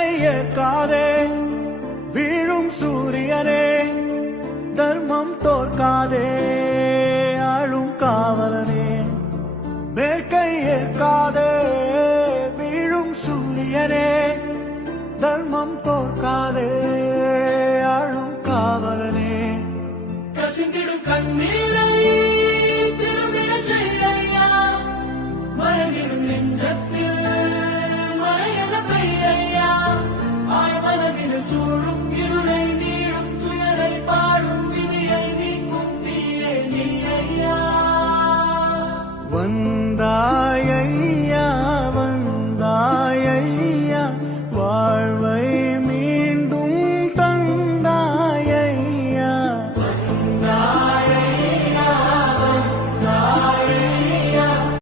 வேட்கை ஏற்காதே வீழும் சூரியனே, தர்மம் தோற்காதே ஆளும் காவலனே. வேட்கை ஏற்காதே வீழும் சூரியனே, தர்மம் தோற்காதே ஆளும் காவலனே. கசிந்திடும் கண்ணீரை திரும்பிடச் செய்யா, மரணிடும் நெஞ்சத்தில் மழையென பெய்யா. ஆழ்மனதில் சூழும் இருளை நீடும் துயரை பாடும் விதியை நீக்கும் தீயே நீ ஐயா. வந்தாய்